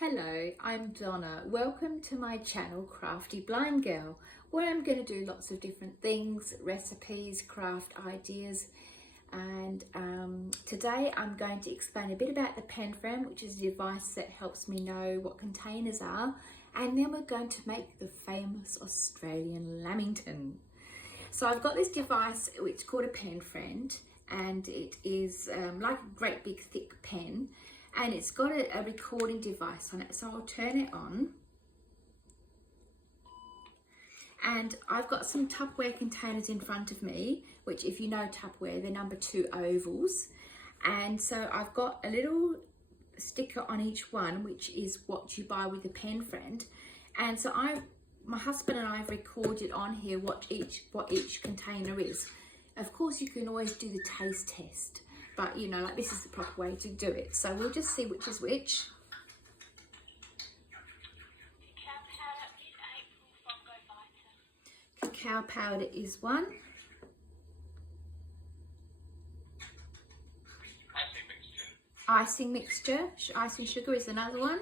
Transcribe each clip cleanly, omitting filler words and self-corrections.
Hello, I'm Donna. Welcome to my channel Crafty Blind Girl, where I'm going to do lots of different things, recipes, craft ideas, and today I'm going to explain a bit about the PENfriend, which is a device that helps me know what containers are, and then we're going to make the famous Australian lamington. So I've got this device which is called a PENfriend, and it is like a great big thick pen. And it's got a recording device on it, so I'll turn it on. And I've got some Tupperware containers in front of me, which, if you know Tupperware, they're number 2 ovals. And so I've got a little sticker on each one, which is what you buy with the PENfriend. And so my husband and I have recorded on here what each container is. Of course, you can always do the taste test. But you know, like, this is the proper way to do it. So we'll just see which is which. Cacao powder is one. Icing mixture. Icing sugar is another one.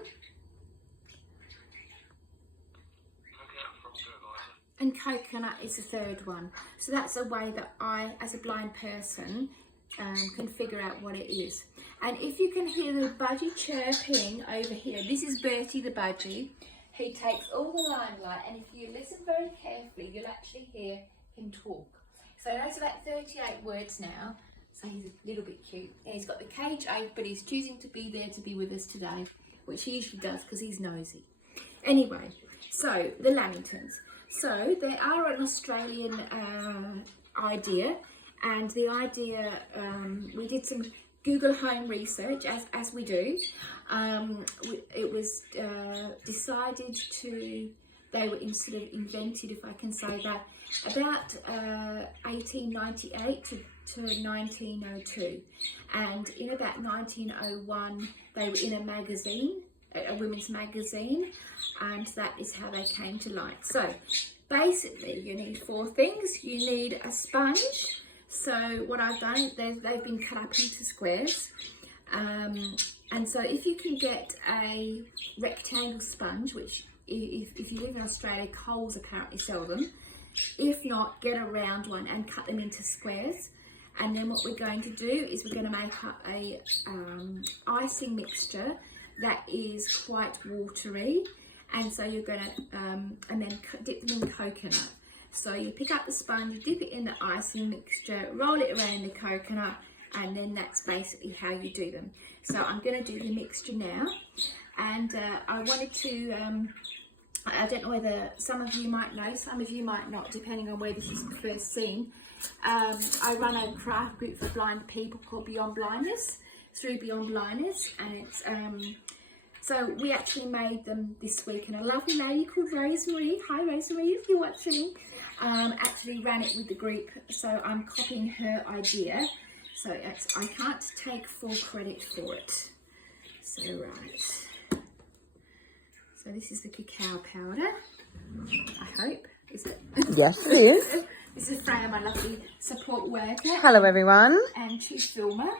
And coconut is the third one. So that's a way that I, as a blind person, can figure out what it is. And if you can hear the budgie chirping over here, this is Bertie the budgie. He takes all the limelight, and if you listen very carefully, you'll actually hear him talk. So that's about 38 words now, so he's a little bit cute. And he's got the cage open, but he's choosing to be there to be with us today, which he usually does because he's nosy. Anyway, so the lamingtons. So they are an Australian idea. And the idea, we did some Google home research, as we do. It was decided they were sort of invented, if I can say that, about 1898 to 1902. And in about 1901, they were in a magazine, a women's magazine, and that is how they came to light. So basically, you need 4 things. You need a sponge. So what I've done, they've been cut up into squares, and so if you can get a rectangle sponge, which if you live in Australia, Coles apparently sell them. If not, get a round one and cut them into squares. And then what we're going to do is we're going to make up a icing mixture that is quite watery, and so you're going to and then dip them in coconut. So you pick up the sponge, you dip it in the icing mixture, roll it around the coconut, and then that's basically how you do them. So I'm going to do the mixture now, and I wanted to, I don't know whether some of you might know, some of you might not, depending on where this is first seen. I run a craft group for blind people called Beyond Blindness, through Beyond Blindness, and it's so we actually made them this week, and a lovely lady called Rosemary, hi Rosemary if you're watching, actually ran it with the group, so I'm copying her idea. So I can't take full credit for it. So right, so this is the cacao powder, I hope, is it? Yes, it is. This is Freya, my lovely support worker. Hello everyone. And she's filmer.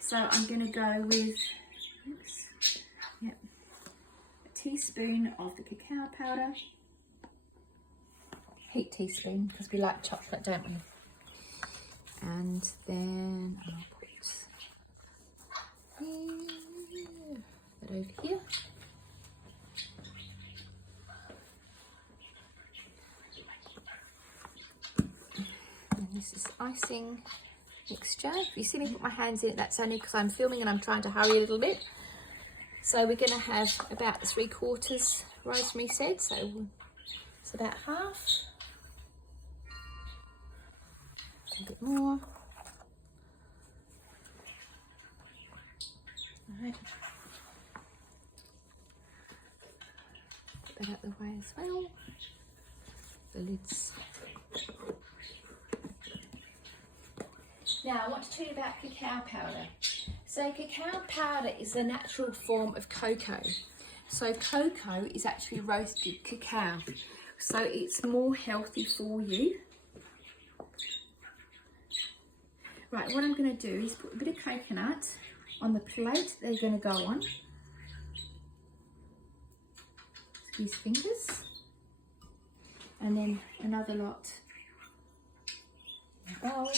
So I'm going to go with, a teaspoon of the cacao powder. Heaped teaspoon, because we like chocolate, don't we? And then I'll put that over here. And this is icing mixture. If you see me put my hands in it, that's only because I'm filming and I'm trying to hurry a little bit. So we're going to have about 3/4, Rosemary said, so it's about half. A bit more. Alright. Put that out the way as well. The lids. Now I want to tell you about cacao powder. So cacao powder is a natural form of cocoa. So cocoa is actually roasted cacao. So it's more healthy for you. Right, what I'm going to do is put a bit of coconut on the plate they're going to go on. use fingers, and then another lot in a bowl.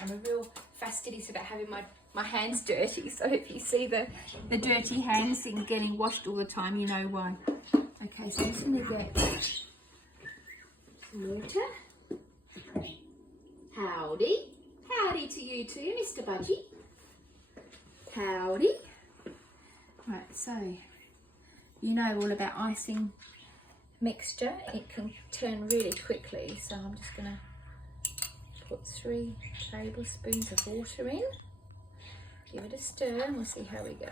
I'm a real fastidious about having my hands dirty, so if you see the dirty hands and getting washed all the time, you know why. Okay, so I'm just going to get some water. Howdy. Howdy to you too, Mr. Budgie. Howdy. Right, so you know all about icing mixture. It can turn really quickly, so I'm just going to put 3 tablespoons of water in. Give it a stir and we'll see how we go.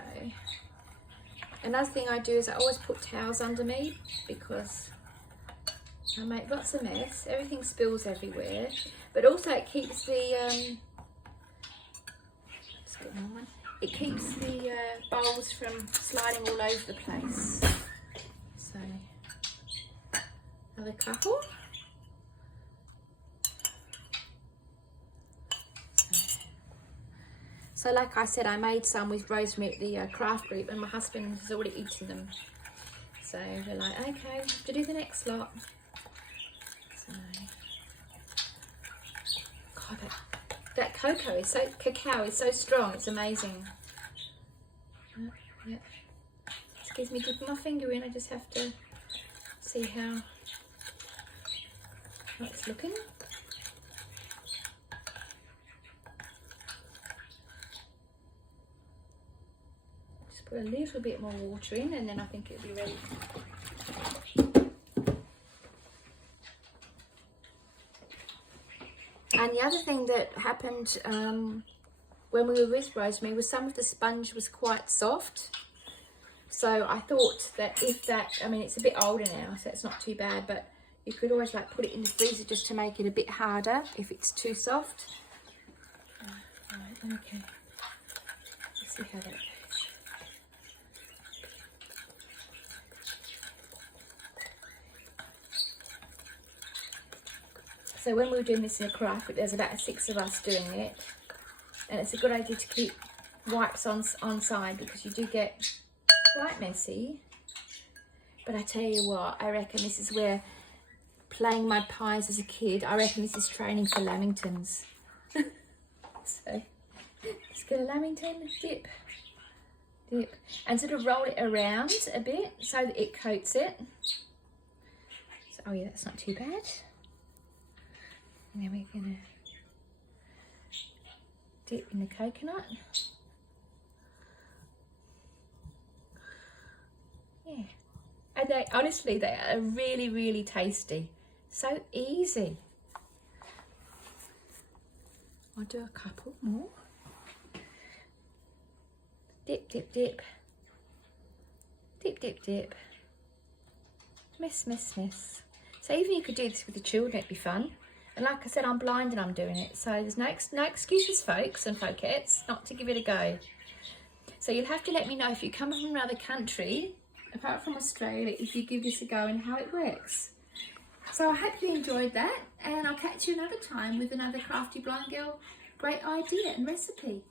Another thing I do is I always put towels under me because I make lots of mess. Everything spills everywhere, but also it keeps the it keeps the bowls from sliding all over the place. So another couple. So like I said, I made some with rosemary at the craft group, and my husband has already eaten them. So we're like, okay, have to do the next lot. So, God, that cacao is so strong, it's amazing. Yeah. Excuse me dipping my finger in, I just have to see how it's looking. Put a little bit more water in and then I think it'll be ready. And the other thing that happened when we were with rosemary was some of the sponge was quite soft. So I thought that if that, I mean it's a bit older now so it's not too bad, but you could always like put it in the freezer just to make it a bit harder if it's too soft. Right, okay, let's see how that goes. So when we were doing this in a craft group, there's about 6 of us doing it, and it's a good idea to keep wipes on side because you do get quite messy. But I tell you what, I reckon this is where playing my pies as a kid, I reckon this is training for lamingtons. So let's get a lamington, dip, and sort of roll it around a bit so that it coats it. So, oh yeah, that's not too bad. And then we're going to dip in the coconut. Yeah. And they, honestly, they are really, really tasty. So easy. I'll do a couple more. Dip, dip, dip. Dip, dip, dip. Miss, miss, miss. So even you could do this with the children, it'd be fun. And like I said, I'm blind and I'm doing it. So there's no excuses, folks and folkettes, not to give it a go. So you'll have to let me know if you come from another country, apart from Australia, if you give this a go and how it works. So I hope you enjoyed that, and I'll catch you another time with another crafty blind girl great idea and recipe.